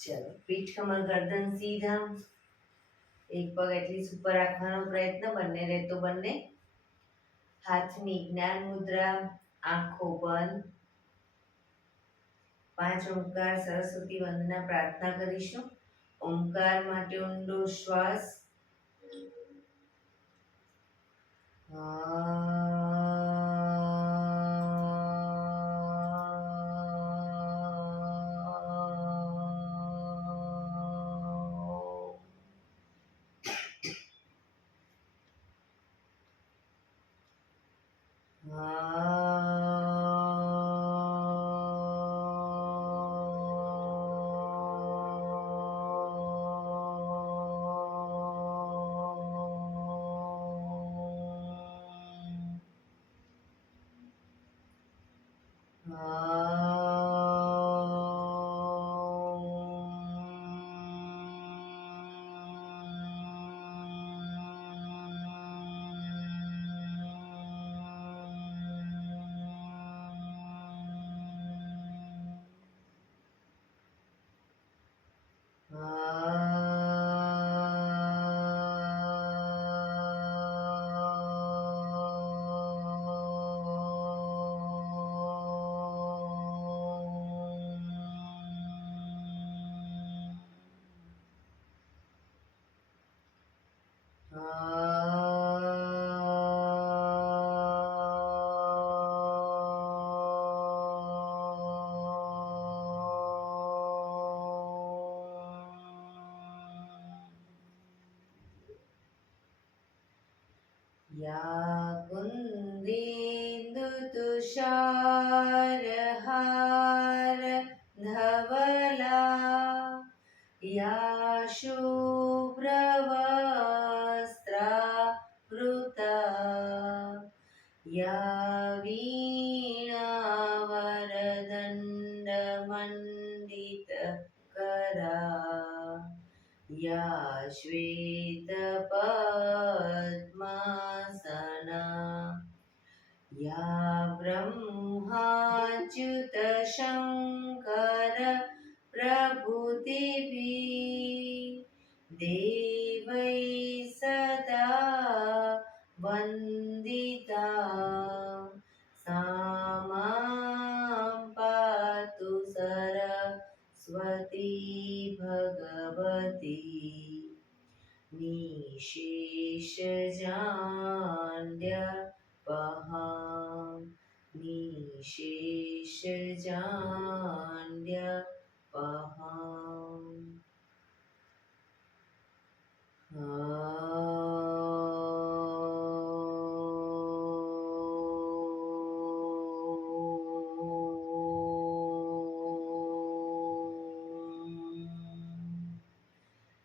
ચલો, પીઠ કમર ગરદન સીધા, એક પગ એટલી ઉપર રાખવાનો પ્રયત્ન, બંને રહેતો બંને. હાથની જ્ઞાન મુદ્રા, આંખો બંધ. 5 ઓમકાર સરસ્વતી વંદના પ્રાર્થના કરીશું. ઓમકાર માટે ઊંડો શ્વાસ. या कुन्देन्दुतुषारहार धवला या शुभ्रवस्त्रावृता या वीणावरदण्डमण्डितकरा या श्वेतपद्मासना या ब्रह्माच्युतशङ्कर प्रभृतिभिः देवैः सदा वन्दिता सा मां पातु सरस्वती भगवती निशेषजाड्यपहा निशेषजाड्यपहा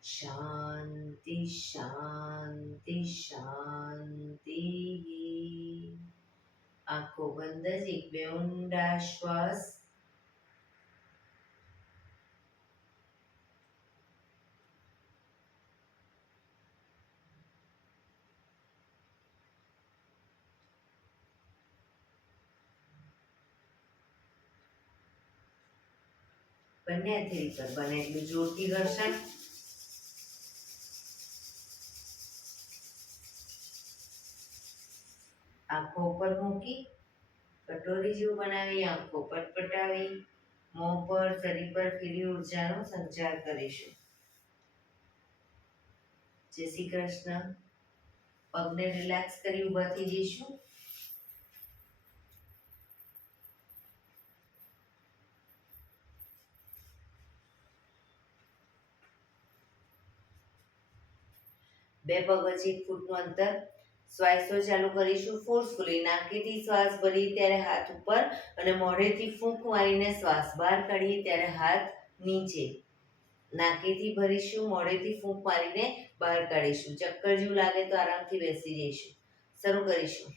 शांति शांति शांति. आंखों बंद જ એક બે ઊંડા શ્વાસ. બંને હથેળી પર બને એટલું જોરથી ઘર્ષણ. આંખો ઉપર મૂકી કટોરી જેવું બનાવી આંખો પટપટાવી મોં પર શરીર પર ખીલી ઉર્જાનો સંચાર કરીશું. જય શ્રી કૃષ્ણ. પગને રિલેક્સ કરી ઊભા થઈ જઈશું. બે પગ વચ્ચે 1 ફૂટનું અંતર. શ્વાસો ચાલુ કરીશું ફોર્સફુલી. નાકેથી શ્વાસ ભરીએ ત્યારે હાથ ઉપર અને મોઢેથી ફૂંક મારીને શ્વાસ બહાર કાઢીએ ત્યારે હાથ નીચે. નાકેથી ભરીશું, મોઢેથી ફૂંક મારીને બહાર કાઢીશું. ચક્કર જેવું લાગે તો આરામથી બેસી જઈશું. શરૂ કરીશું.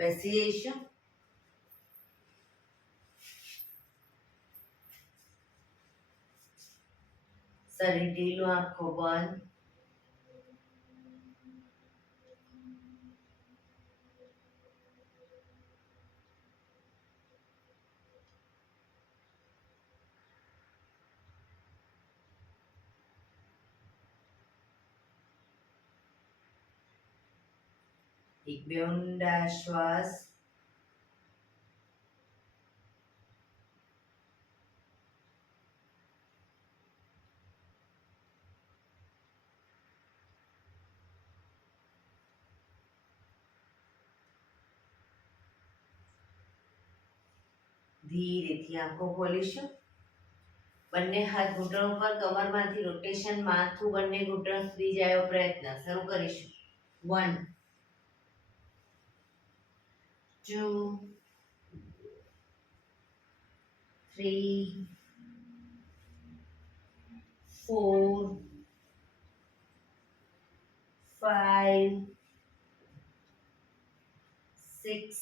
બેસી જઈશું. શરીર ઢીલું, આંખો બંધ. એક બે ઊંડા શ્વાસ. ધીરેથી આંખો ખોલીશું. બંને હાથ ઘૂંટણ ઉપર, કમરમાંથી રોટેશન, માથું બંને ઘૂંટણ સુધી જાય એવો પ્રયત્ન. શરૂ કરીશું. 1 2 3 4 5 6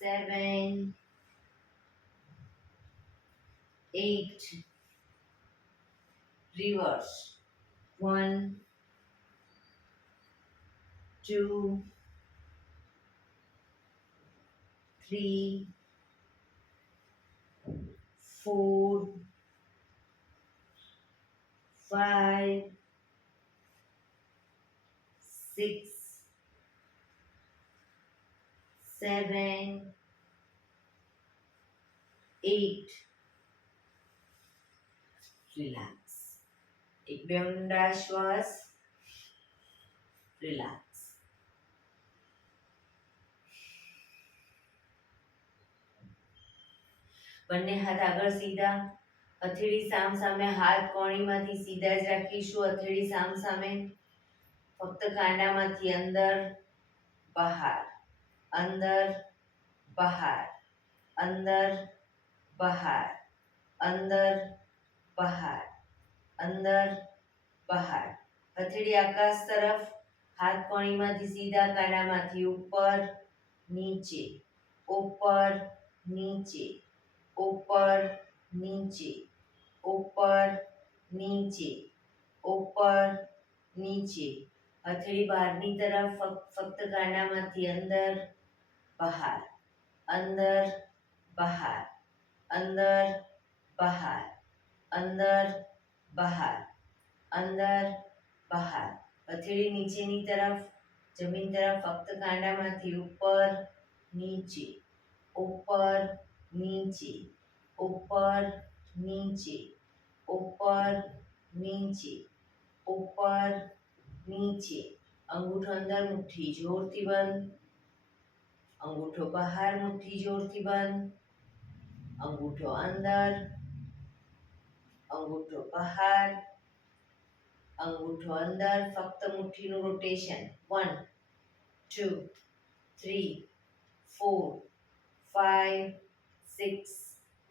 7 8 reverse. 1 2 3 4 5 6 7 8 રિલેક્સ. એક બે ઊંડા શ્વાસ. રિલેક્સ. બંને હાથ આગળ સીધા. હથેળી સામ સામે, હાથ કોણીમાંથી સીધા જ રાખીશું. હથેળી સામ સામે. ફક્ત કાંડામાંથી અંદર બહાર, અંદર બહાર, અંદર બહાર, અંદર બહાર, અંદર બહાર. હથેળી આકાશ તરફ. હાથ કોણીમાંથી સીધા, કાંડામાંથી ઉપર નીચે, ઉપર નીચે, ઉપર નીચે, ઉપર નીચે, ઉપર નીચે. હથેળી બહારની તરફ. ફક્ત કાંડામાંથી અંદર બહાર, અંદર બહાર, અંદર બહાર, અંદર બહાર, અંદર બહાર. હથેળી નીચેની તરફ, જમીન તરફ. ફક્ત કાંડામાંથી ઉપર નીચે, ઉપર નીચે, ઉપર નીચે, ઉપર નીચે, ઉપર નીચે. અંગૂઠો અંદર, મુઠ્ઠી જોરથી બંધ. અંગૂઠો બહાર, મુઠ્ઠી જોરથી બંધ. અંગૂઠો અંદર, અંગૂઠો બહાર, અંગૂઠો અંદર. ફક્ત મુઠ્ઠીનું રોટેશન. 1 2 3 4 5 6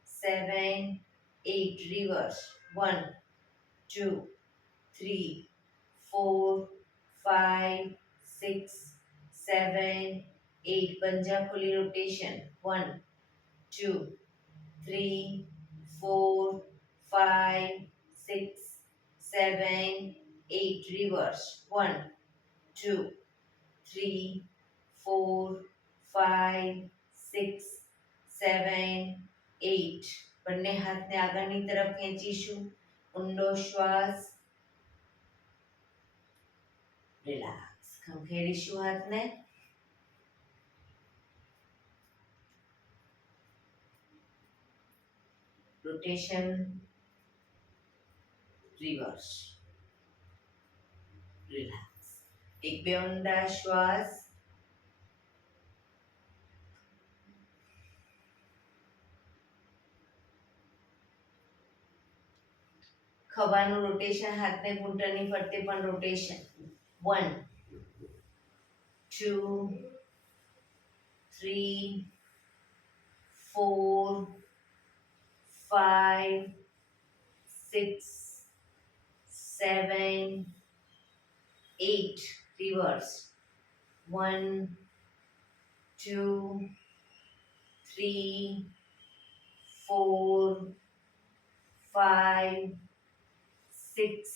7 8 reverse. 1 2 3 4 5 6 7 8 પંજા ખોલી રોટેશન. 1 2 3 4 5 6 7 8 reverse. 1 2 3 4 5 6 7 8. બંને હાથને આગળની તરફ ખેંચીશું. ઊંડો શ્વાસ. રિલેક્સ. ખંખેરીશું હાથને. રોટેશન. રિવર્સ. રિલેક્સ. એક બે ઊંડા શ્વાસ. ખભાનું રોટેશન. હાથને ઘૂંટણની ફરતે પણ રોટેશન. 1 2 3 4 5 6 7 8 reverse. 1 2 3 4 5 6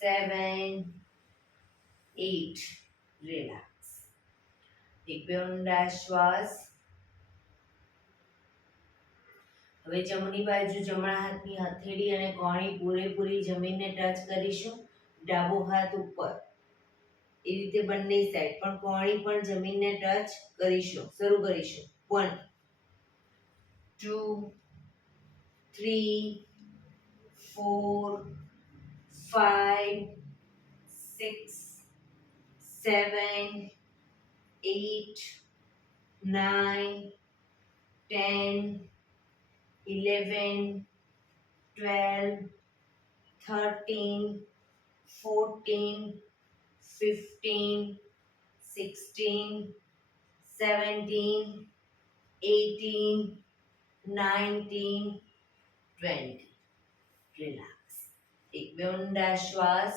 7 8 રિલેક્સ. એક બે ઊંડા શ્વાસ. હવે જમણી બાજુ જમણા હાથની હથેળી અને કોણી પૂરેપૂરી જમીનને ટચ કરીશું. ડાબો હાથ ઉપર. એ રીતે બંને સાઈડ પણ કોણી પણ જમીનને ટચ કરીશું. શરૂ કરીશું. 1 2 3 4 5 6 7 8 9 10 11 12 13 14 15 16 17 18 19 20. રિલેક્સ. એક બે ઊંડા શ્વાસ.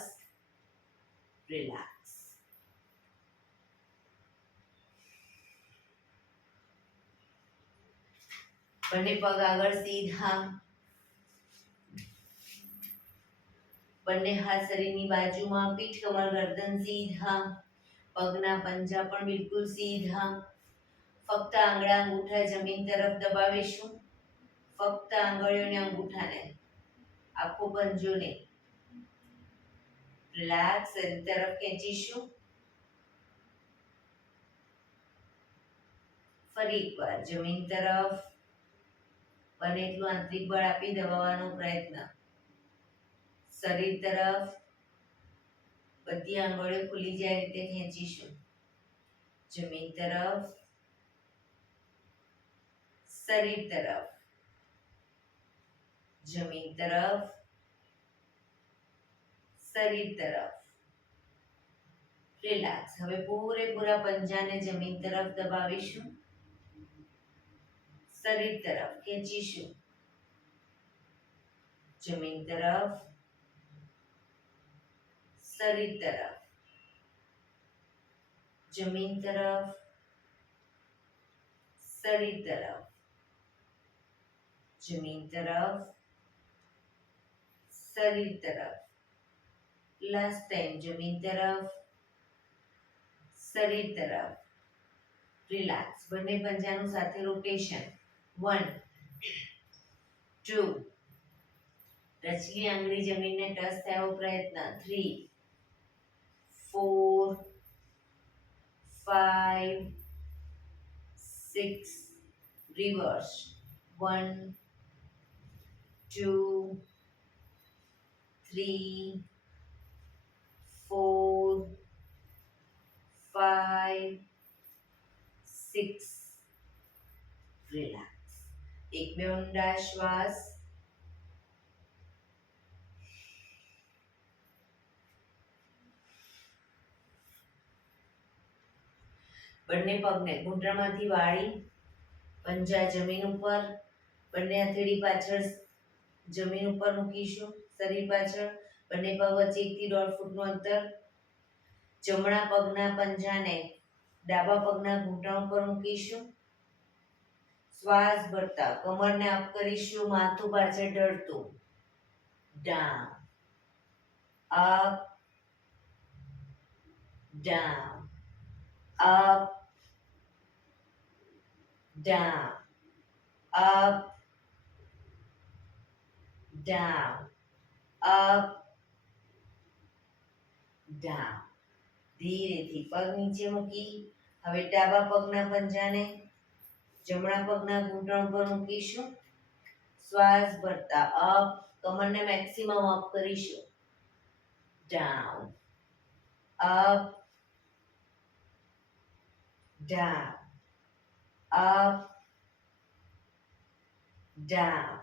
રિલેક્સ. બંને પગ આગળ સીધા. બંને હાથ શરીરની બાજુમાં. પીઠ કમર ગરદન સીધા. પગના પંજા પણ બિલકુલ સીધા. ફક્ત આંગળા અંગૂઠા જમીન તરફ દબાવીશું. ફક્ત આંગળીઓને અંગૂઠાને, આખો પંજોને રિલેક્સ શરીર તરફ ખેંચીશું. ફરી એકવાર જમીન તરફ બને એટલું આંતરિક બળ આપી દબાવવાનો પ્રયત્ન. શરીર તરફ બધી આંગળીઓ ખુલી જાય રીતે ખેંચીશું. જમીન તરફ, શરીર તરફ, જમીન તરફ, શરીર તરફ. રિલેક્સ. હવે પૂરેપૂરા પંજાને જમીન તરફ દબાવીશું. શરીર તરફ ખેંચીશું. જમીન તરફ, શરીર તરફ, જમીન તરફ, શરીર તરફ, જમીન તરફ, શરીર તરફ. લાસ્ટ ટાઈમ જમીન તરફ, શરીર તરફ. રિલેક્સ. બંને પંજાનું સાથે રોટેશન. 1 2 રચલી આંગળી જમીનને ટચ થયો પ્રયત્ન. 3 4 5 6 રિવર્સ. 1 2 3 4 5 6. રિલેક્સ. એક બે ઊંડા શ્વાસ. બંને પગને ઘૂંટણમાંથી વાળી પંજા જમીન ઉપર. બંને હથેળી પાછળ જમીન ઉપર મૂકીશું. શરીર પાછળ. બંને પગ વચ્ચે 1 થી 1.5 ફૂટનું અંતર. જમણા પગના પંજાને ડાબા પગના ઘૂંટણ ઉપર મૂકીશું. શ્વાસ ભરતા કમરને અપ કરીશું. માથું પાછળ ઢળતું. Down, up, down, up, down, up, down, up, down. ધીરેથી પગ નીચે મૂકી હવે ડાબા પગના પંજાને જમણા પગના ઘૂંટણ પર મૂકીશું. શ્વાસ ભરતા અપ, કમરને મેક્સિમમ અપ કરીશું. Down, up, down, up, down,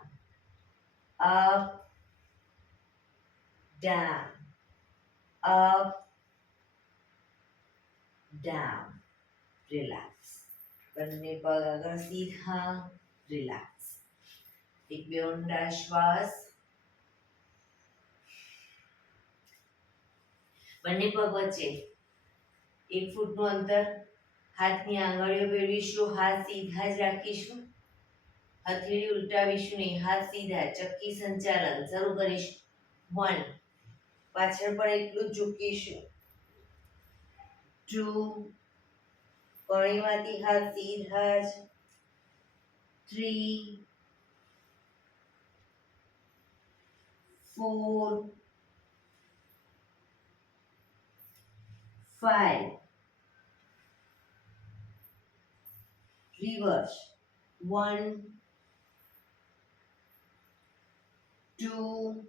up, down, up, down. Relax. બંને પગ આગળ સીધા. રિલેક્સ. એક બે ઊંડા શ્વાસ. બંને પગ વચ્ચે 1 ફૂટનું અંતર, હાથની આંગળીઓ ભેળવીશું, હાથ સીધા જ રાખીશું, હથેળી ઉલટાવીશું નહીં, હાથ સીધા, ચક્કી સંચાલન શરૂ કરીશું. 1, પાછળ પણ એટલું જ ઝૂકીશું. 2, કણીમાંથી હાથ સીધા જ. 3, 4, 5, reverse. 1, 2,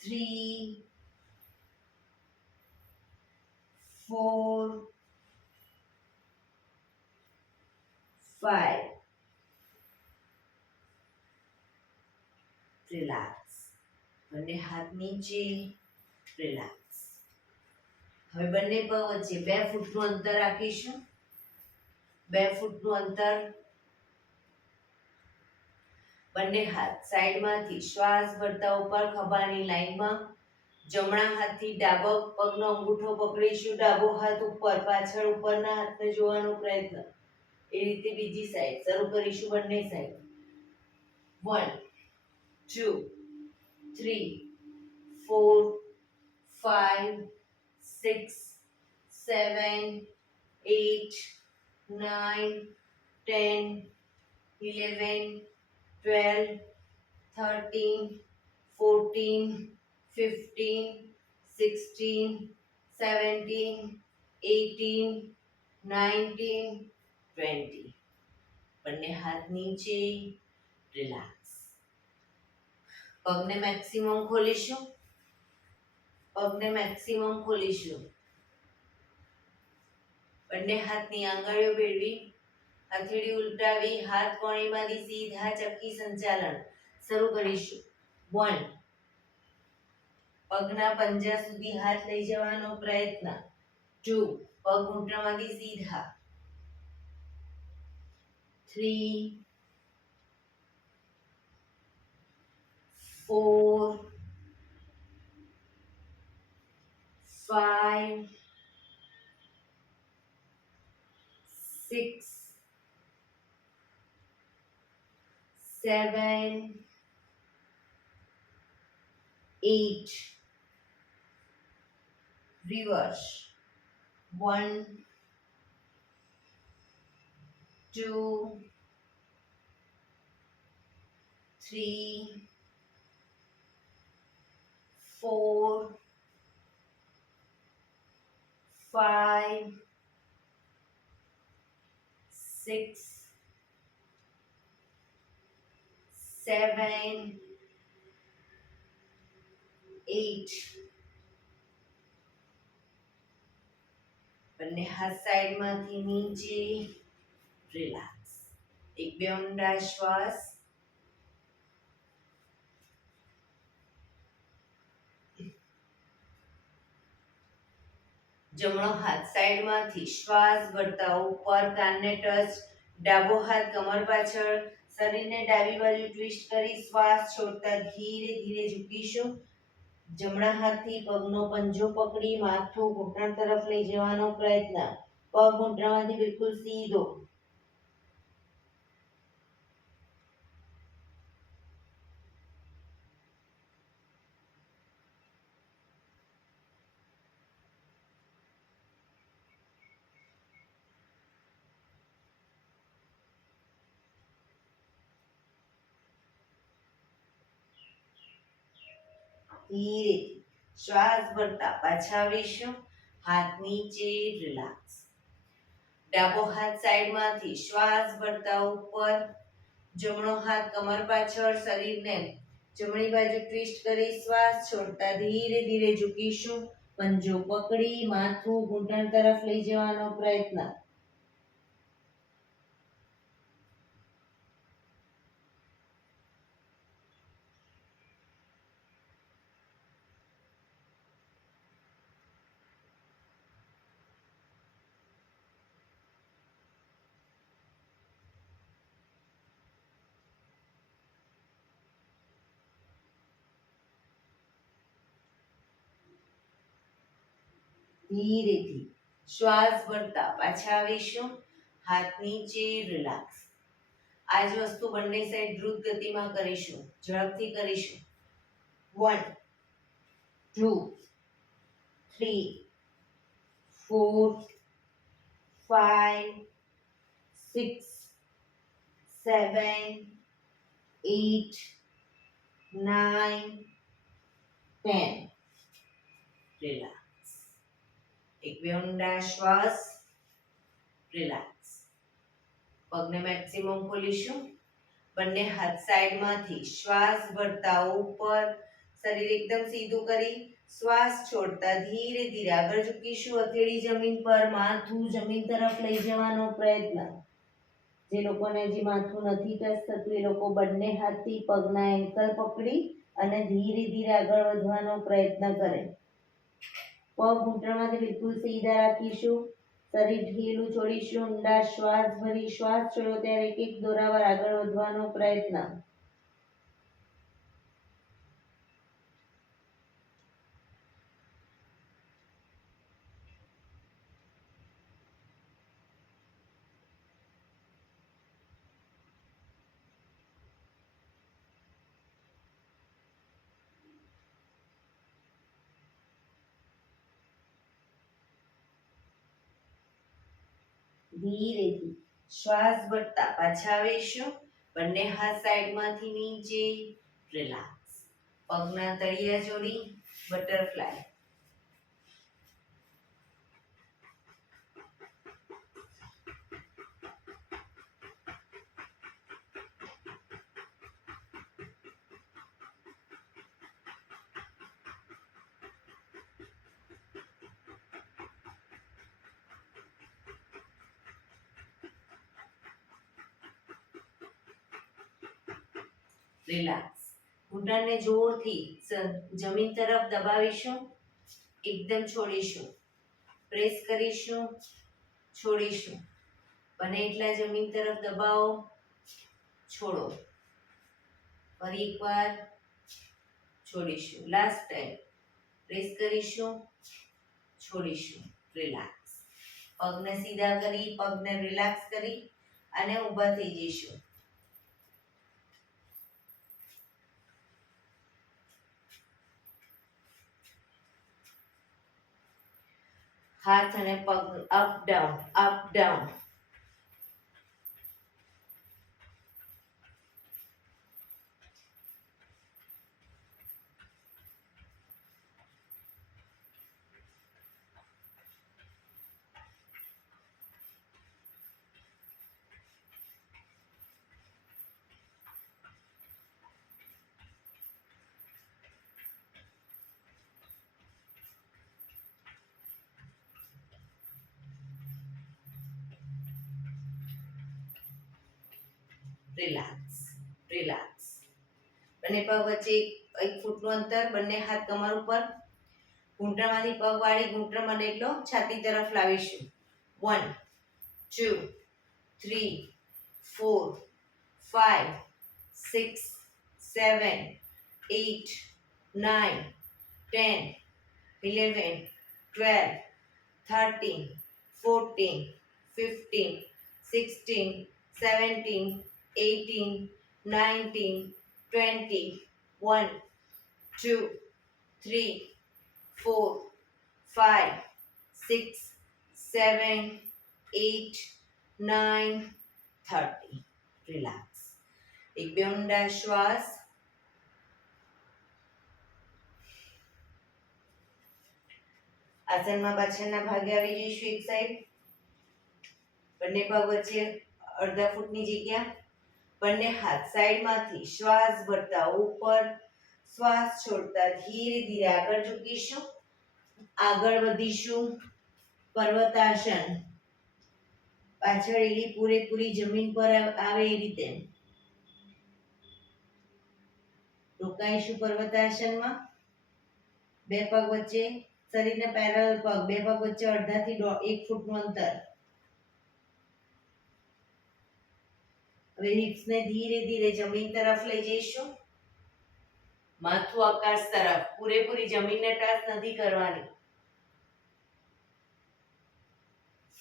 3, 4, 5. રિલેક્સ. બંને હાથ નીચે. રિલેક્સ. હવે બંને પગ વચ્ચે 2 ફૂટનું અંતર રાખીશું. 2 ફૂટનું અંતર. બંને હાથ સાઈડમાંથી શ્વાસ ભરતા ઉપર ખભાની લાઈનમાં. જમણા હાથથી ડાબો પગનો અંગૂઠો પકડીશું, ડાબો હાથ ઉપર, પાછળ ઉપરના હાથને જોવાનો પ્રયત્ન. એ રીતે બીજી સાઈડ શરૂ કરીશું. બંને સાઈડ. 1, 2, 3, 4, 5, 6, 7, 8, 9, 10, 11, 12, 13, 14, 15, 16, 17, 18, 19, 20. બંને હાથ નીચે. રિલેક્સ. પગને મેક્સિમમ ખોલીશું. પગને મેક્સિમમ ખોલીશું. બંને હાથની આંગળીઓ ભેળવી, હથેળી ઉલટાવી, હાથ કોણીમાંથી સીધા ચક્કી સંચાલન શરૂ કરીશું. 1, પગના પંજા સુધી હાથ લઈ જવાનો પ્રયત્ન. 2, પગ ઘૂંટણમાંથી સીધા. 3, 4, 5, 6, 7, 8. Reverse. 1, 2, 3, 4, 5, 6, 7, 8. બંને હાથ સાઈડમાંથી નીચે. રિલેક્સ. 1-2 ઊંડા શ્વાસ. જમણો હાથ સાઈડમાંથી શ્વાસ ભરતા ઉપર, કાનને ટચ. ડાબો હાથ કમર પાછળ, શરીરને ડાબી બાજુ ટ્વિસ્ટ કરી શ્વાસ છોડતા ધીરે ધીરે ઝૂકીશું. જમણા હાથથી પગનો પંજો પકડી માથું ઘૂંટણ તરફ લઈ જવાનો પ્રયત્ન. પગ ઘૂંટણમાંથી બિલકુલ સીધો. ધીરે શ્વાસ ભરતા પાછા આવીશું. હાથ નીચે. રિલેક્સ. ડાબો હાથ સાઈડમાંથી શ્વાસ ભરતા ઉપર, જમણો હાથ કમર પાછળ, શરીરને જમણી બાજુ ટ્વિસ્ટ કરી શ્વાસ છોડતા ધીરે ધીરે ઝૂકીશું. પંજો પકડી માથું ઘૂંટણ તરફ લઈ જવાનો પ્રયત્ન. ધીરેથી શ્વાસ ભરતા પાછા આવીશું. હાથ નીચે, રિલેક્સ. આ જ વસ્તુ બંને સાઈડ દ્રુત ગતિમાં કરીશું, ઝડપથી કરીશું. 1 2 3 4 5 6 7 8 9 10. રિલેક્સ. એક બે ઊંડા શ્વાસ. રિલેક્સ. પગને મેક્સિમમ ખોલીશું. બંને હાથ સાઈડમાંથી શ્વાસ ભરતા ઉપર, શરીર એકદમ સીધું કરી શ્વાસ છોડતા ધીરે ધીરે આગળ ઝૂકીશું. હથેળી જમીન પર, માથું જમીન તરફ લઈ જવાનો પ્રયત્ન. જે લોકોને હજી માથું નથી ટચ થતું એ લોકો બંને હાથથી પગના એન્કલ પકડી અને ધીરે ધીરે આગળ વધવાનો પ્રયત્ન કરે. પગ ઘૂંટણમાંથી બિલકુલ સીધા રાખીશું. શરીર ઢીલું છોડીશું. ઊંડા શ્વાસ ભરી શ્વાસ છોડો ત્યારે એક એક દોરાવાર આગળ વધવાનો પ્રયત્ન. ધીરેથી શ્વાસ ભરતા પાછા આવીશું. બંને હાથ સાઈડમાંથી નીચે. રિલેક્સ. પગના તળિયા જોડી, બટરફ્લાય. રિલેક્સ. ઘૂંટણને જોરથી જમીન તરફ દબાવીશું. એકદમ છોડીશું. પ્રેસ કરીશું, છોડીશું. બને એટલા જમીન તરફ દબાવો, છોડો. ફરી એકવાર છોડીશું. લાસ્ટ ટાઈમ પ્રેસ કરીશું, છોડીશું. રિલેક્સ. પગને સીધા કરી, પગને રિલેક્સ કરી અને ઊભા થઈ જઈશું. હાથ અને પગ up down, up down. Relax, relax. બંને પગ વચ્ચે 1 ફૂટનું અંતર. બંને હાથ કમર ઉપર. ઘૂંટણમાંથી પગ વાળી ઘૂંટણ બને એટલો છાતી તરફ લાવીશું. 1 2 3 4 5 6 7 8 9 10 11 12 13 14 15 16 17 18 19 20 1 2 3 4 5 6 7 8 9 30. રિલેક્સ. એક બે ઊંડા શ્વાસ. આસનમાં પાછળના ભાગે આવી જઈશું. એક સાઈડ. બંને પગ વચ્ચે અડધા ફૂટની જગ્યા. બંને હાથ સાઈડમાંથી શ્વાસ ભરતા ઉપર, શ્વાસ છોડતા ધીરે ધીરે આગળ ઝૂકીશું. આગળ વધીશું. પર્વતાસન. પાછળ એલી પૂરેપૂરી જમીન પર આવે એ રીતે રોકાઈશું પર્વતાસનમાં. બે પગ વચ્ચે, શરીરને પેરેલલ પગ, બે પગ વચ્ચે અડધાથી 1 ફૂટનું અંતર. હવે હિપ્સને ધીરે ધીરે જમીન તરફ લઈ જઈશું. માથું આકાશ તરફ. પૂરેપૂરી જમીનને ટચ નથી કરવાની.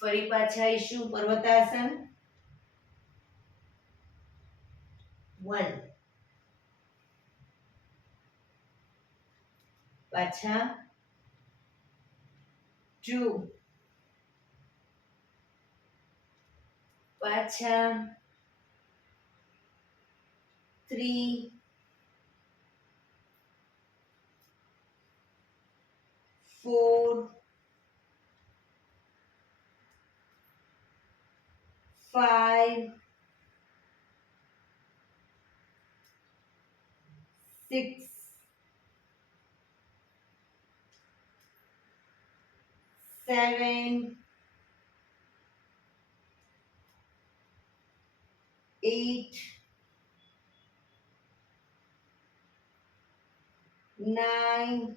ફરી પાછા આવીશું પર્વતાસન 1 પાછા 2 પાછા 3 4 5 6 7 8 9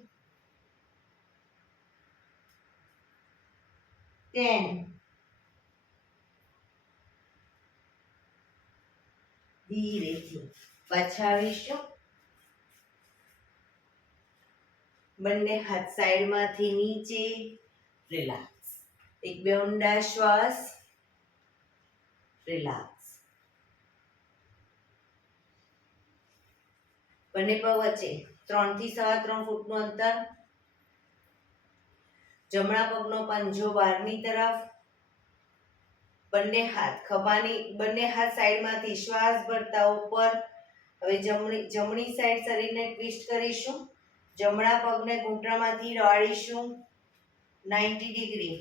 10 ધીરેથી પાછા આવીશું બંને હાથ સાઈડમાંથી નીચે રિલેક્સ એક બે ઊંડા શ્વાસ રિલેક્સ બંને પગ વચ્ચે 3 થી 3.5 ફૂટનું અંતર જમણા પગનો પંજો બહારની તરફ બંને હાથ સાઈડમાંથી શ્વાસ ભરતા ઉપર હવે જમણી સાઈડ શરીરને ટ્વિસ્ટ કરીશું જમણા પગને ઘૂંટણમાંથી વાળીશું 90 ડિગ્રી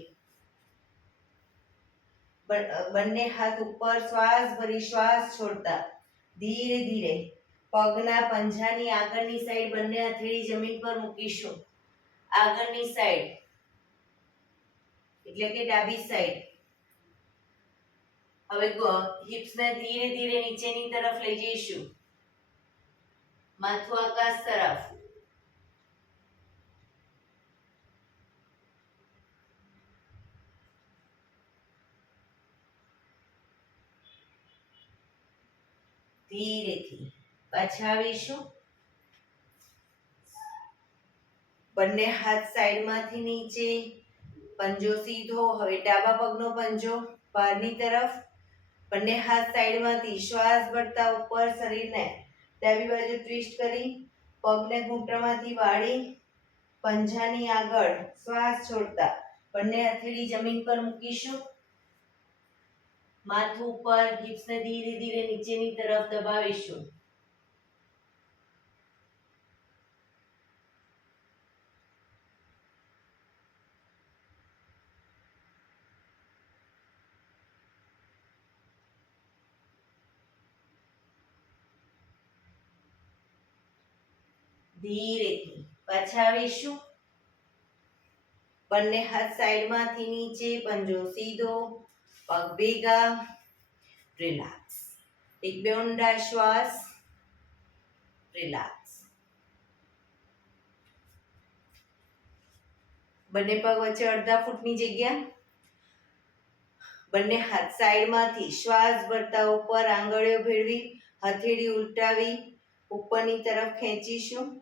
બંને હાથ ઉપર શ્વાસ ભરી શ્વાસ છોડતા ધીરે ધીરે પગના પંજાની આગળની સાઈડ બંને હથેળી જમીન પર મૂકીશું આગળની સાઈડ એટલે કે ડાબી સાઈડ હવે હિપ્સને ધીરે ધીરે નીચેની તરફ લઈ જઈશું માથું આકાશ તરફ ધીરેથી પાછા આવીશું બંને હાથ સાઈડમાંથી નીચે પંજો સીધો હવે ડાબા પગનો પંજો બહારની તરફ બંને હાથ સાઈડમાંથી શ્વાસ ભરતા ઉપર શરીરને ડાબી બાજુ ટ્વિસ્ટ કરી પગને ઘૂંટણમાંથી વાળી પંજાની આગળ શ્વાસ છોડતા બંને હથેળી જમીન પર મૂકીશું માથું ઉપર હિપ્સને ધીરે ધીરે નીચેની તરફ દબાવીશું ધીરેથી પાછા આવીશું બંને હાથ સાઈડમાંથી નીચે પંજો સીધો પગ ભેગા રિલેક્સ એક બે ઊંડા શ્વાસ રિલેક્સ બંને પગ વચ્ચે અડધા ફૂટની જગ્યા બંને હાથ સાઈડમાંથી શ્વાસ ભરતા ઉપર આંગળીઓ ભેળવી હથેળી ઉલટાવી ઉપરની તરફ ખેંચીશું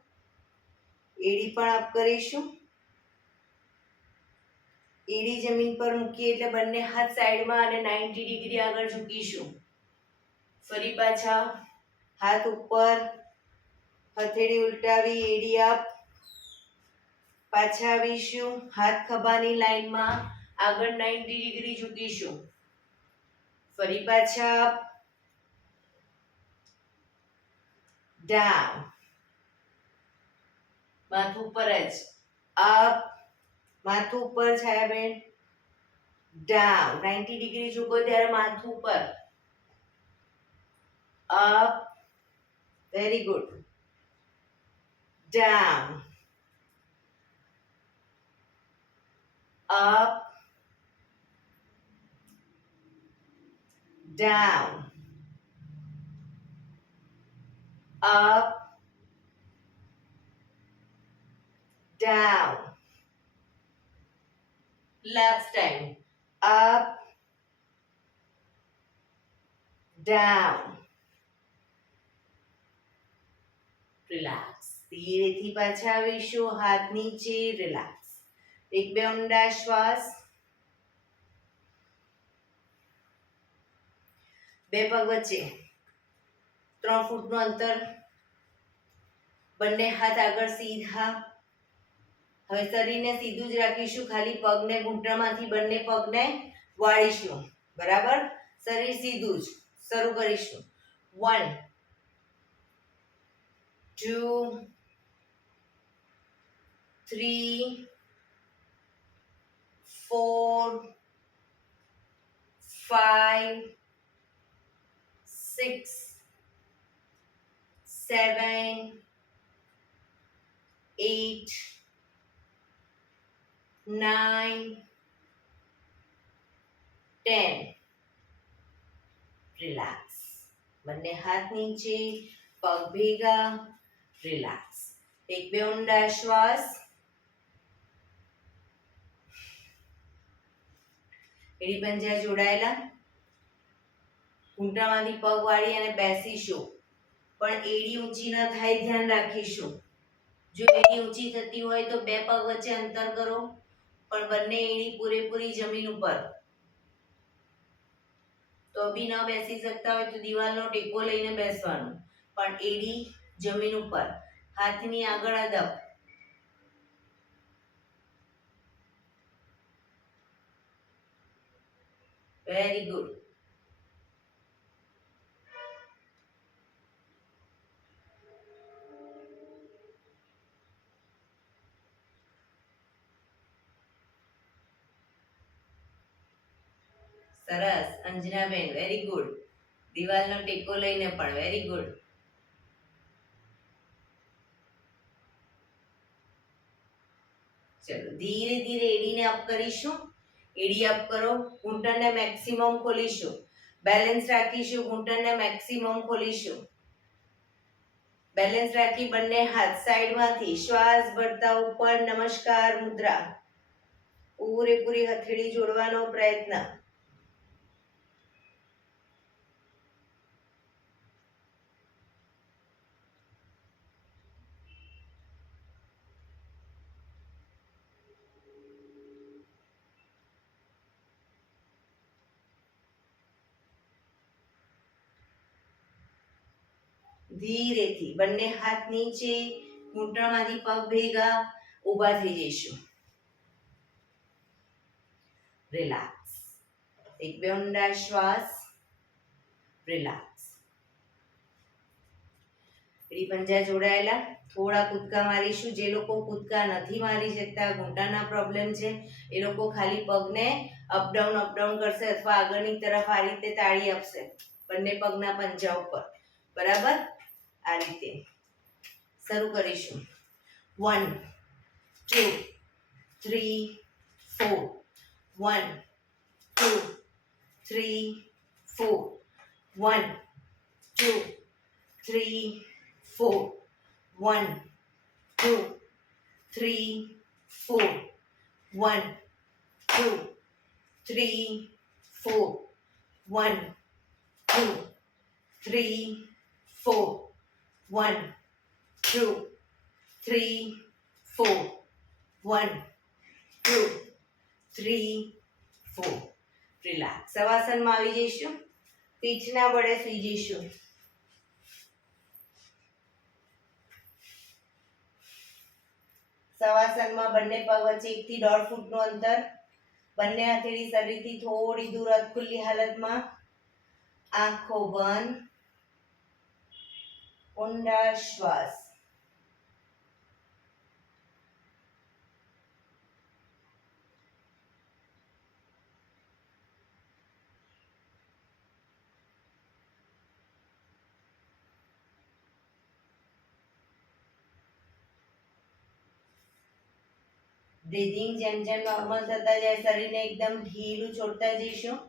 એડી પણ અપ કરીશું એડી જમીન પર મૂકીએ એટલે બંને હાથ સાઈડમાં અને 90 ડિગ્રી આગળ ઝૂકીશું ફરી પાછા હાથ ઉપર હથેળી ઉલટાવી એડી અપ પાછા આવીશું હાથ ખભાની લાઈનમાં આગળ 90 ડિગ્રી ઝૂકીશું ફરી પાછા અપ ડાઉન માથું ઉપર જ અપ માથું ઉપર છાયાબેન ડાઉન 90 ડિગ્રી ઝૂકો ત્યારે માથું ઉપર up very good down up down up down last time up down relax ધીરેથી પાછા આવીશું હાથ નીચે રિલેક્સ એક બે ઊંડા શ્વાસ બે પગ વચ્ચે 3 ફૂટનું અંતર, બંને હાથ આગળ સીધા. હવે શરીરને સીધું જ રાખીશું, ખાલી પગને ઘૂંટણમાંથી બંને પગને વાળીશું. બરાબર, શરીર સીધું જ. શરૂ કરીશું. 1 2 3 4 5 6 7 8 9 10. રિલેક્સ. બંને હાથ નીચે, પગ ભેગા. રિલેક્સ. એક બે ઊંડા શ્વાસ. એડી પંજા જોડાયેલા. ઘૂંટણમાંથી પગ વાળી અને બેસીશું, પણ એડી ઊંચી ન થાય ધ્યાન રાખીશું. જો એડી ઊંચી થતી હોય તો બે પગ વચ્ચે અંતર કરો, પણ બંને એડી પૂરેપૂરી જમીન ઉપર. તો બી ન બેસી શકતા હોય તો દિવાલનો ટેકો લઈને બેસવાનું, પણ એડી જમીન ઉપર, હાથની આગળ અદબ. Very good. સરસ અંજનાબેન, વેરી ગુડ. દિવાલનો ટેકો લઈને પણ વેરી ગુડ. ચલો ધીરે ધીરે એડીને અપ કરીશું. એડી અપ કરો, ઘૂંટણને મેક્સિમમ ખોલીશું. બેલેન્સ રાખીશું, ઘૂંટણને મેક્સિમમ ખોલીશું. બેલેન્સ રાખી બંને હાથ સાઈડમાંથી શ્વાસ ભરતા ઉપર નમસ્કાર મુદ્રા. પૂરેપૂરી હથેળી જોડવાનો પ્રયત્ન. ધીરેથી બંને હાથ નીચે, ઘૂંટણમાંથી પગ ભેગા. ઊભા થઈ જઈશું. રિલેક્સ. એક બે ઊંડા શ્વાસ. રિલેક્સ. એડી પંજા જોડાયેલા. થોડા કૂદકા મારીશું. જે લોકો કૂદકા નથી મારી શકતા, ઘૂંટણના પ્રોબ્લેમ છે, એ લોકો ખાલી પગને અપડાઉન કરશે અથવા આગળની તરફ આ રીતે તાળી આપશે બંને પગના પંજા ઉપર. બરાબર, આ રીતે શરૂ કરીશું. 1 2 3 4. 1 2 3 4. 1 2 3 4. 1 2 3 4. 1 2 3 4. 1 2 3 4. 1 2 3 4. 1 2 3 4. રિલેક્સ. શવાસનમાં આવી જઈશું. પીઠના બળે સૂઈ જઈશું. શવાસનમાં બંને પગ વચ્ચે 1 થી 1.5 ફૂટનું અંતર. બંને હથેળી શરીરથી થોડી દૂર ખુલ્લી હાલતમાં. આંખો બંધ. ઊંડા શ્વાસ. બ્રીધિંગ જેમ જેમ નોર્મલ થતા જાય, શરીરને એકદમ ઢીલું છોડતા જઈશું.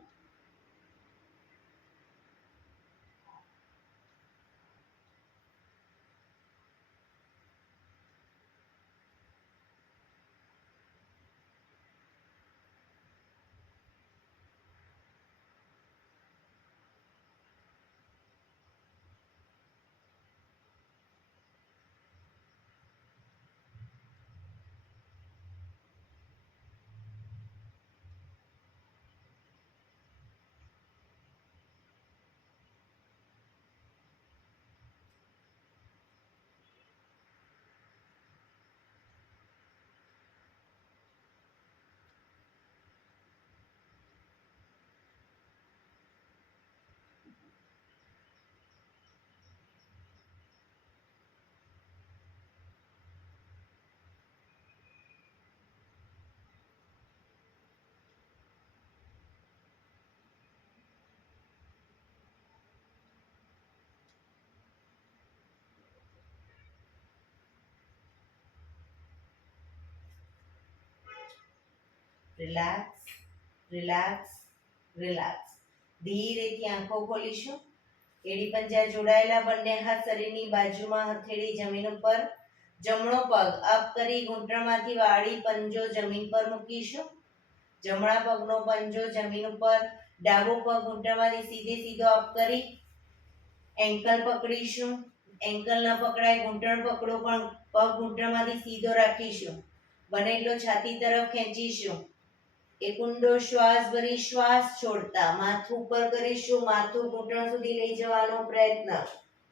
Relax, relax, relax. ધીરેથી આંખો ખોલીશું. એડી પંજા જોડાયેલા, બંને હાથ શરીરની બાજુમાં, હથેળી જમીન ઉપર. જમણો પગ અપ કરી ઘૂંટણમાંથી વાળી પંજો જમીન પર મૂકીશું. જમણા પગનો પંજો જમીન ઉપર. ડાબો પગ ઘૂંટણમાંથી સીધે સીધો અપ કરી એન્કલ પકડીશું. એન્કલ ન પકડાય, ઘૂંટણ પકડો, પણ પગ ઘૂંટણમાંથી સીધો રાખીશું. બને એટલો છાતી તરફ ખેંચીશું. એક ઊંડો શ્વાસ ભરી શ્વાસ છોડતા માથું ઉપર કરીશું. માથું ઘૂંટણ સુધી લઈ જવાનો પ્રયત્ન,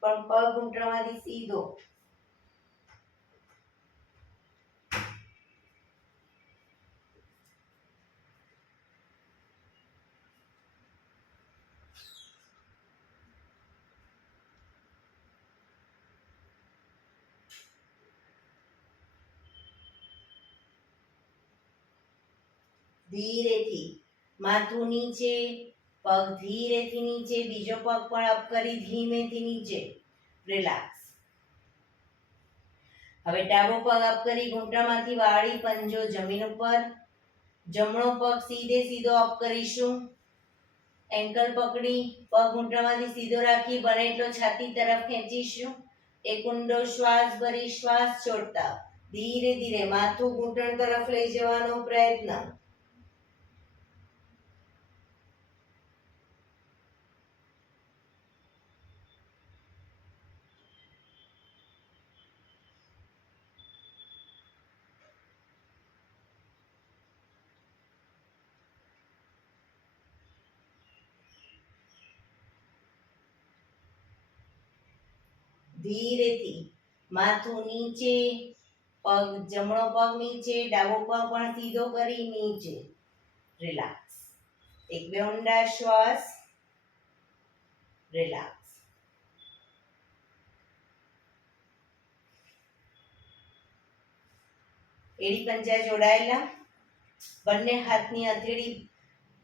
પણ પગ ઘૂંટણમાંથી સીધો. ધીરેથી માથું નીચે, પગ ધીરેથી નીચે, બીજો પગ પણ અપ કરી ધીમેથી નીચે. રિલેક્સ. હવે ડાબો પગ અપ કરી ઘૂંટણમાંથી વાળી પંજો જમીન ઉપર. જમણો પગ સીધે સીધો અપ કરીશું. એન્કલ પકડી પગ ઘૂંટણમાંથી સીધો રાખી બને એટલો છાતી તરફ ખેંચીશું. એક ઊંડો શ્વાસ ભરી શ્વાસ છોડતા ધીરે ધીરે માથું ઘૂંટણ તરફ લઈ જવાનો પ્રયત્ન. ધીરેથી માથું નીચે, પગ જમણો પગ નીચે, ડાબો પગ પણ સીધો કરી નીચે. રિલેક્સ. એક બે ઊંડા શ્વાસ. રિલેક્સ. એડી પંજા જોડાયેલા, બંને હાથની હથેળી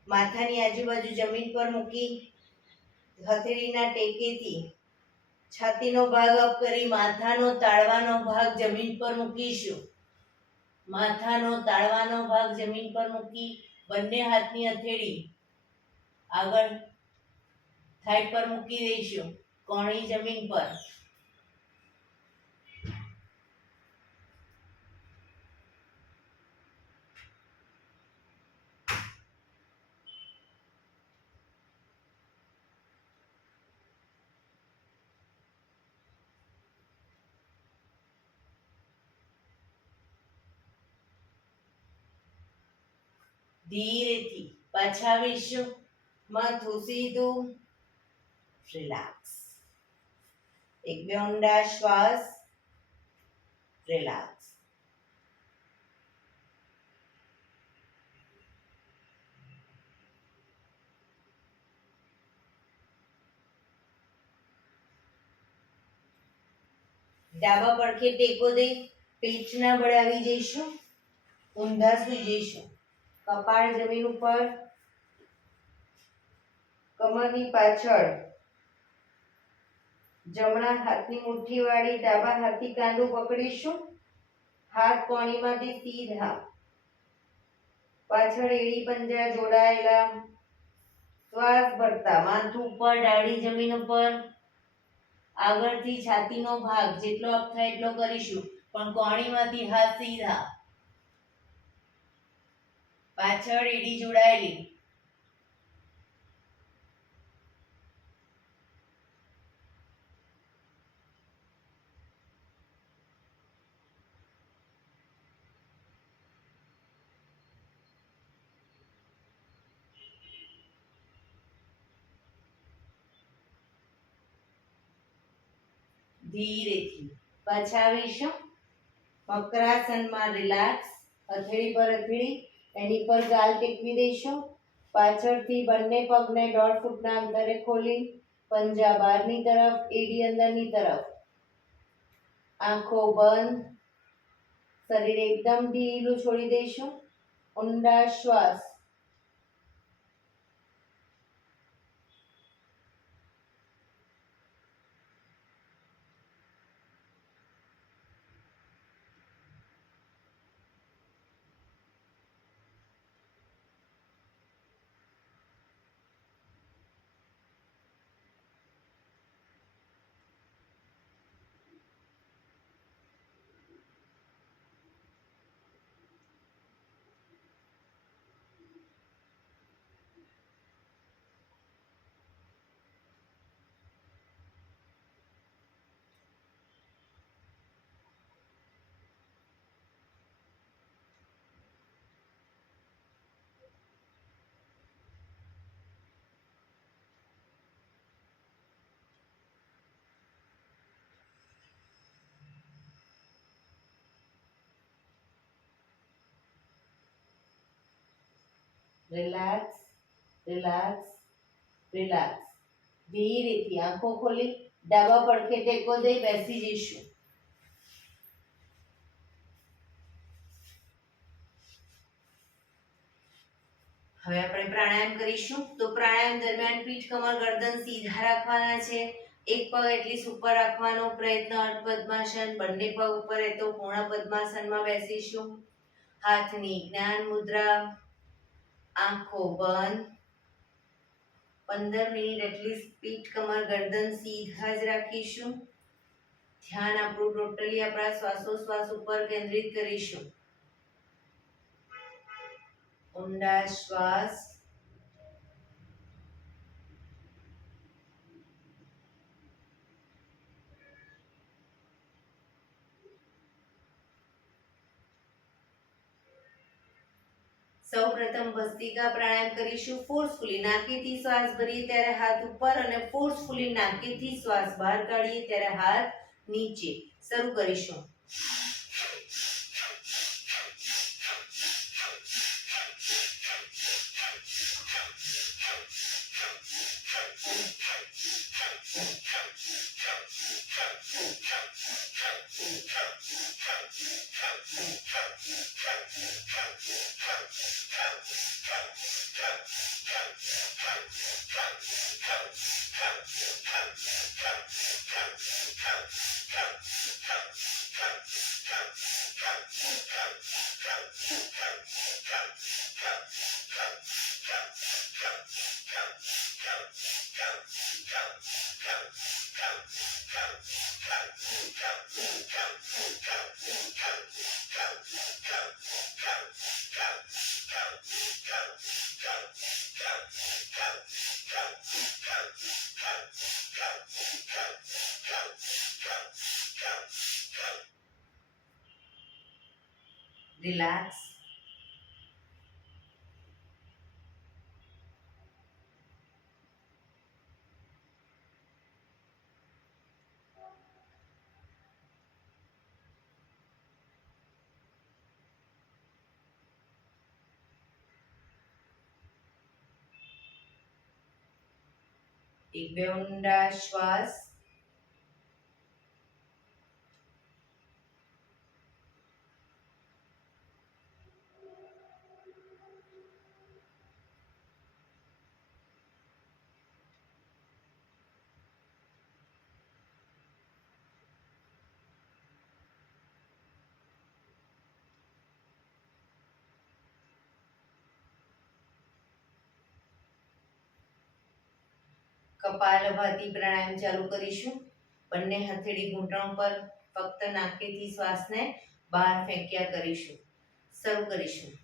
માથાની આજુબાજુ જમીન પર મૂકી હથેળીના ટેકેથી છાતીનો ભાગ અપ કરી માથાનો તાળવાનો ભાગ જમીન પર મૂકીશું. માથાનો તાળવાનો ભાગ જમીન પર મૂકી બંને હાથની હથેળી આગળ થાઈ પર મૂકી દઈશું. કોણી જમીન પર. ધીરેથી પાછા આવીશું. માથું સીધું. રિલેક્સ. એક બે ઊંડા શ્વાસ. રિલેક્સ. ડાબા પડખે ટેકો દઈ પેટના બળે આવી જઈશું. ઊંધા સુઈ જઈશું. કપાળ જમીન ઉપર, કમરની પાછળ. જમણા હાથની મુઠ્ઠી વાળી ડાબા હાથથી કાંડું પકડીશું. હાથ કોણીમાંથી સીધા. પાછળ એડી પંજા જોડાયેલા. શ્વાસ ભરતા માથું ઉપર, ડાળી જમીન ઉપર. આગળથી છાતીનો ભાગ જેટલો અપ થાય એટલો કરીશું, પણ કોણીમાંથી હાથ સીધા. પાછળ એડી જોડાયેલી. ધીરેથી પાછા આવીશું. મકરાસનમાં રિલેક્સ. હથેળી પર હથેળી એની પર ગાલ ટેકવી દઈશું. પાછળથી બંને પગને 1.5 ફૂટના અંતરે ખોલી પંજા બહારની તરફ, એડી અંદરની તરફ. આંખો બંધ. શરીર એકદમ ઢીલું છોડી દઈશું. ઊંડા શ્વાસ. Relax, relax, relax. ધીરેથી આંખો ખોલી ડાબા પડખે ટેકો દઈ બેસી જઈશું. હવે આપણે પ્રાણાયામ કરીશું. તો પ્રાણાયામ દરમિયાન પીઠ, કમર, ગરદન સીધા રાખવાના છે. એક પગ એટલીસ્ટ ઉપર રાખવાનો પ્રયત્ન, અર્ધ પદ્માસન. બંને પગ ઉપર રહેતો પૂર્ણ પદ્માસનમાં બેસીશું. હાથની જ્ઞાન મુદ્રા, આંખો બંધ. 15 મિનિટ એટલીસ્ટ પીઠ, કમર, ગરદન સીધા જ રાખીશું. ધ્યાન આપણું ટોટલી આપણા શ્વાસોશ્વાસ ઉપર કેન્દ્રિત કરીશું. ઊંડા શ્વાસ, સૌપ્રથમ ભસ્ત્રિકા પ્રાણાયામ કરીશું. ફોર્સફુલી નાકેથી શ્વાસ ભરીએ ત્યારે હાથ ઉપર અને ફોર્સફુલી નાકેથી શ્વાસ બહાર કાઢીએ ત્યારે હાથ નીચે. શરૂ કરીશું. રિલેક્સ. એક બે ઊંડા શ્વાસ. કપાલભાતી પ્રાણાયામ ચાલુ કરીશું. બંને હથેળી ઘૂંટણ પર ફક્ત નાકેથી શ્વાસને બહાર ફેંક્યા કરીશું. શરૂ કરીશું.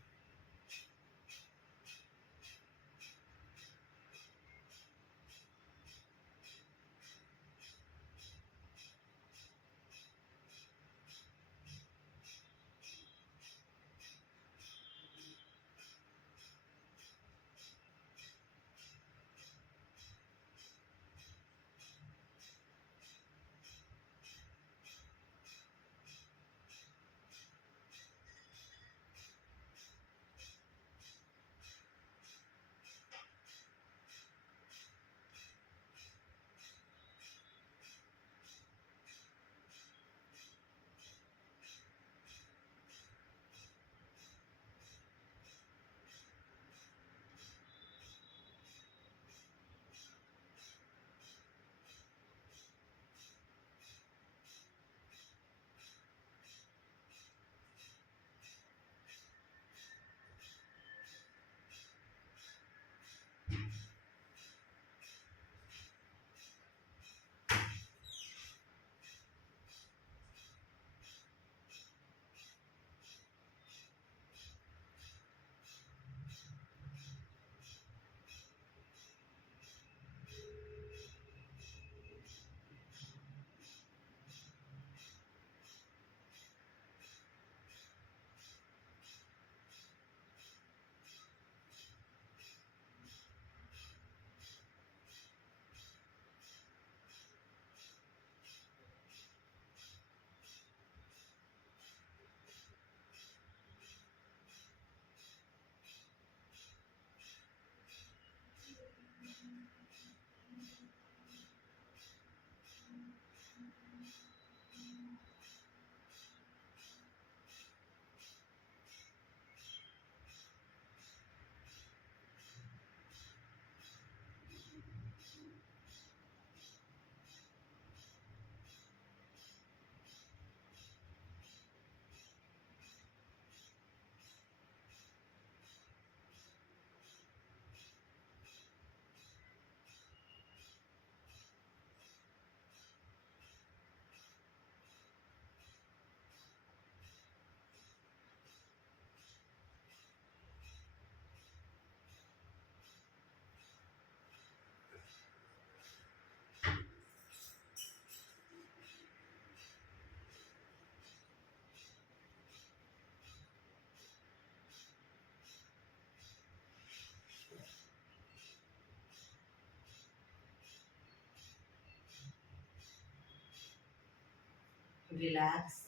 રિલેક્સ.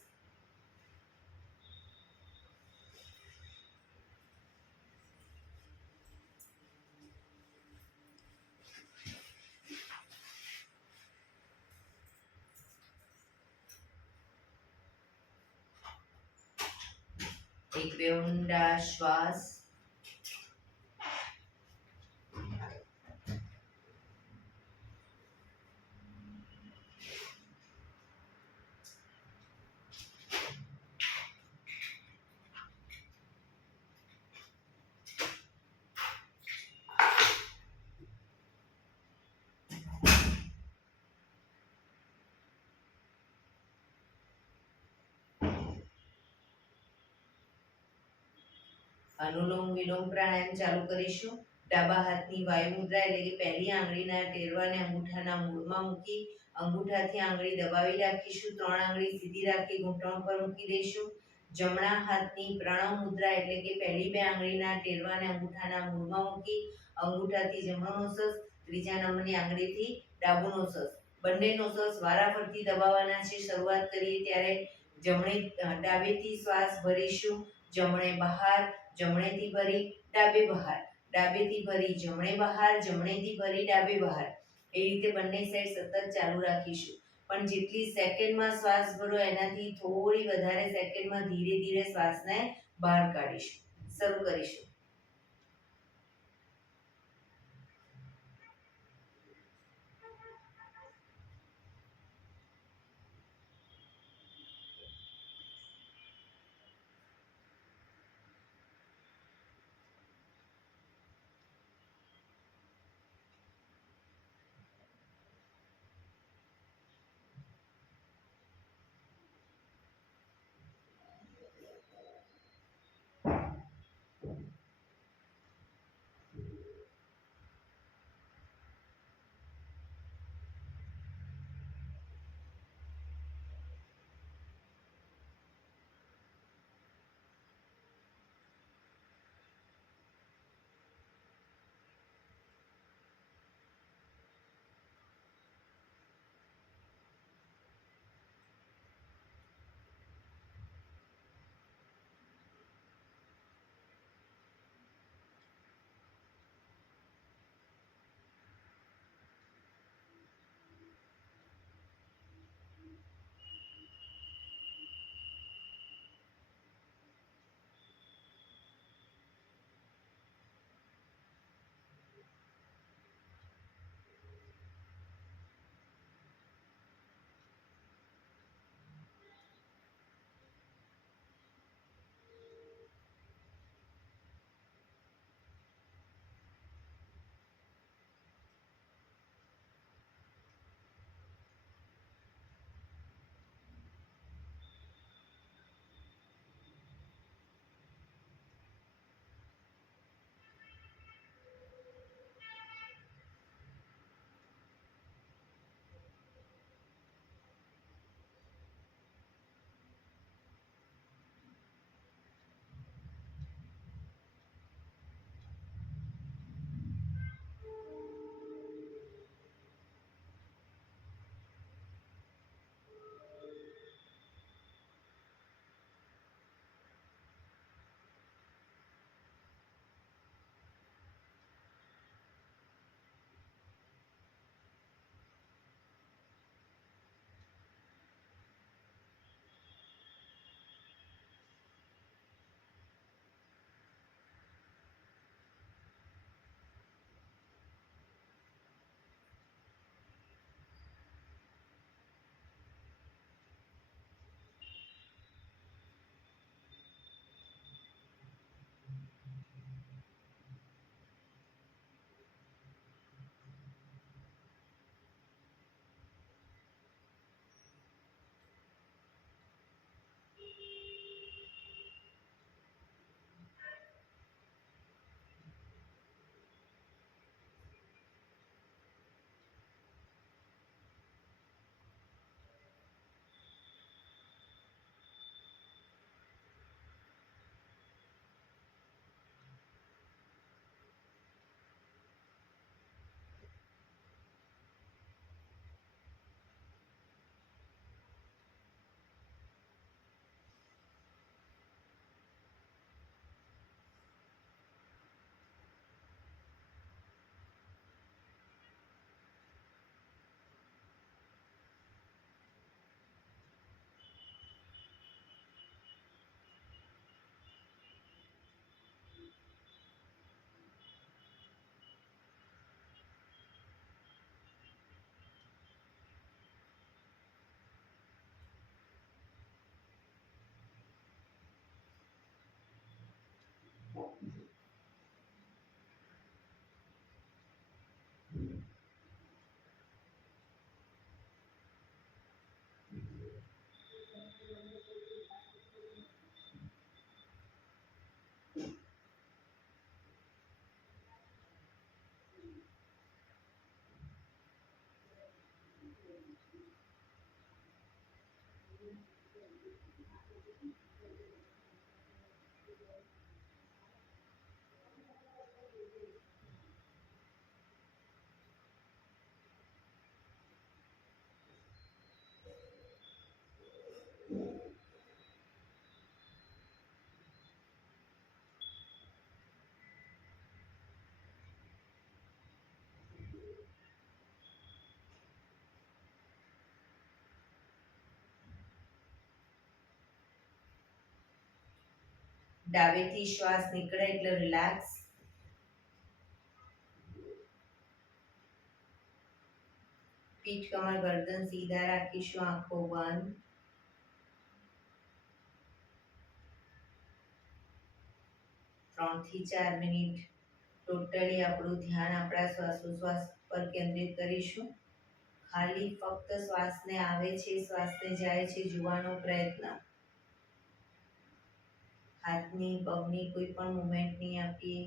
એક બે ઊંડા શ્વાસ. અનુલોમ વિલોમ પ્રાણાયામ ચાલુ કરીશું. ડાબા હાથની વાયુ મુદ્રા એટલે કે પહેલી આંગળીના ટેરવાને અંગૂઠાના મૂળમાં મૂકી અંગૂઠાથી આંગળી દબાવી રાખીશું. 3 આંગળી સીધી રાખી ઘૂંટણ પર મૂકી દઈશું. જમણા હાથની પ્રણવ મુદ્રા એટલે કે પહેલી 2 આંગળીના ટેરવાને અંગૂઠાના મૂળમાં મૂકી અંગૂઠાથી જમણો નોસસ, ત્રીજા નંબરની આંગળીથી ડાબુ નોસસ, બંને નોસસ વારાફરતી દબાવવાના છે. શરૂઆત કરીએ ત્યારે ડાબેથી શ્વાસ ભરીશું, જમણે બહાર, જમણેથી ભરી ડાબે બહાર, ડાબેથી ભરી જમણે બહાર, જમણેથી ભરી ડાબે બહાર. એ રીતે બંને સાઈડ સતત ચાલુ રાખીશું. પણ જેટલી સેકન્ડમાં શ્વાસ ભરો એનાથી થોડી વધારે સેકન્ડમાં ધીરે ધીરે શ્વાસને બહાર કાઢીશું. શરૂ કરીશું. ડાબેથી શ્વાસ નીકળે એટલે રિલેક્સ. પીઠ કમર ગરદન સીધા રાખીશું, આંખો બંધ. 3 થી 4 મિનિટ ટોટલી આપણું ધ્યાન આપણા શ્વાસોશ્વાસ પર કેન્દ્રિત કરીશું. ખાલી ફક્ત શ્વાસને આવે છે, શ્વાસને જાય છે જોવાનો પ્રયત્ન. હાથની પગની કોઈ પણ મુવમેન્ટ નહીં આપીએ.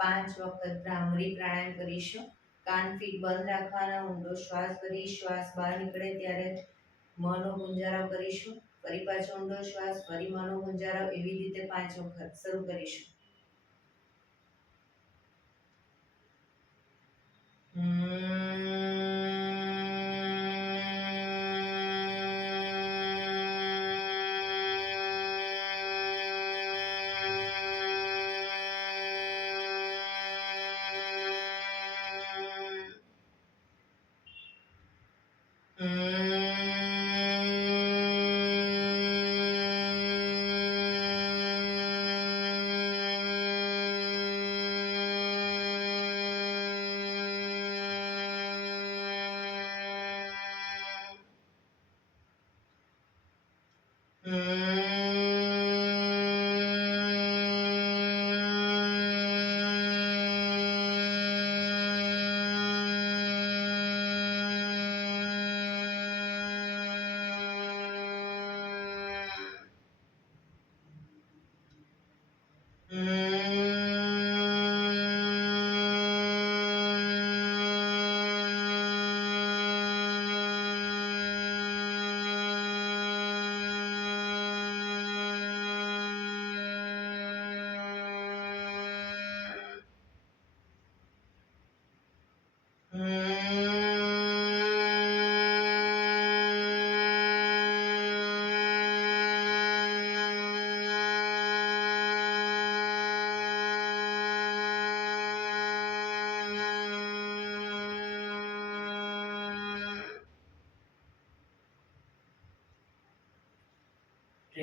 પાંચ વખત ભ્રામરી પ્રાણાયામ કરીશું. કાન ફીટ બંધ રાખવાના, ઊંડો શ્વાસ ભરી શ્વાસ બહાર નીકળે ત્યારે મનો ગુંજારો કરીશું. ફરી પાછો ઊંડો શ્વાસ, ફરી મનો ગુંજારો, એવી રીતે 5 વખત શરૂ કરીશું.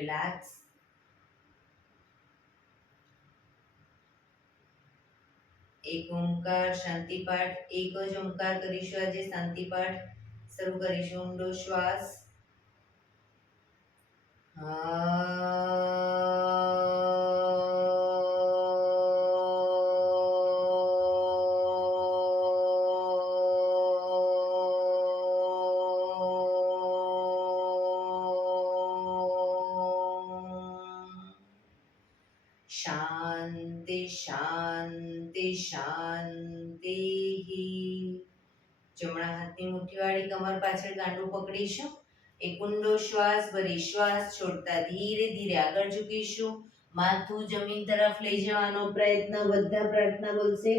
રિલેક્સ. એક ઓમકાર શાંતિપાઠ. એક જ ઓમકાર કરીશું આજે શાંતિપાઠ. શરૂ કરીશું. ઊંડો શ્વાસ. શાંતિ શાંતિ શાંતિ. જમણા હાથની મુઠ્ઠીવાળી કમર પાછળ ગાંડું પકડીશું. એક ઊંડો શ્વાસ ભરી શ્વાસ છોડતા ધીરે ધીરે આગળ ઝૂકીશું. માથું જમીન તરફ લઈ જવાનો પ્રયત્ન. બધા પ્રાર્થના બોલશે.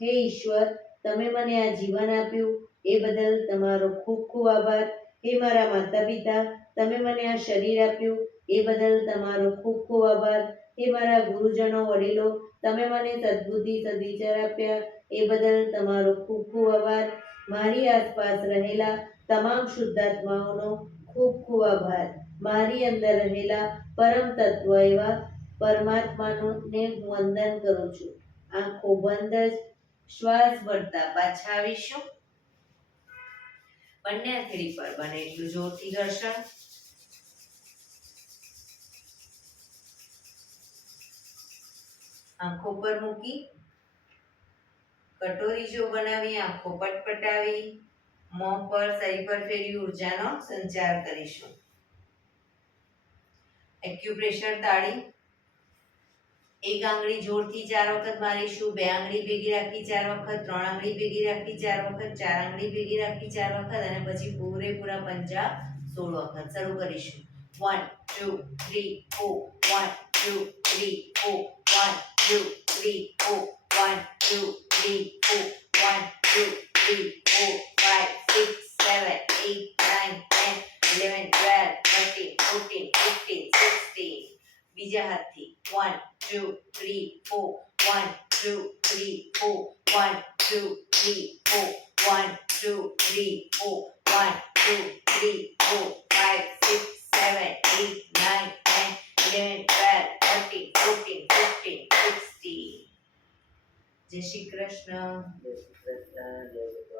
હે ઈશ્વર, તમે મને આ જીવન આપ્યું એ બદલ તમારો ખૂબ ખૂબ આભાર. હે મારા માતા પિતા, તમે મને આ શરીર આપ્યું એ બદલ તમારો ખૂબ ખૂબ આભાર. હે મારા ગુરુજનો વડીલો, તમે મને સદબુદ્ધિ સદવિચાર આપ્યા એ બદલ તમારો ખૂબ ખૂબ આભાર. મારી આસપાસ રહેલા તમામ શુદ્ધાત્માઓનો ખૂબ ખૂબ આભાર. મારી અંદર રહેલા પરમ તત્વ એવા પરમાત્માને હું વંદન કરું છું. આંખો બંધ જ શ્વાસ ભરતા પાછા આવીશું. બંને હથેળી પર બને એટલું જોરથી ઘર્ષણ. આંખો પર મૂકી કટોરી જો બનાવી આંખો પટપટાવી મોં પર શરીર પર ફેરવી ઉર્જાનો સંચાર કરીશું. એક્યુપ્રેશર તાળી. એક આંગળી જોરથી 4 વખત મારીશું. 2 આંગળી ભેગી રાખી 4 વખત. 3 આંગળી ભેગી રાખી 4 વખત. 4 આંગળી ભેગી રાખી 4 વખત અને પછી પૂરેપૂરા પંજા 16 વખત. શરૂ કરીશું. 1 2 3 4 1 2 3 4 1 2 3 4 1 2 3 4 1 2 3 4 5 6 7 8 9 10 11 12 13 14 15 16. બીજા હાથથી 1 2 3 4 1 2 3 4 1 2 3 4 1 2 3 4 1 2 3 4 5 6 7 8 9 10 11 12 13 14 15 16. જય શ્રી કૃષ્ણ. જય શ્રી કૃષ્ણ.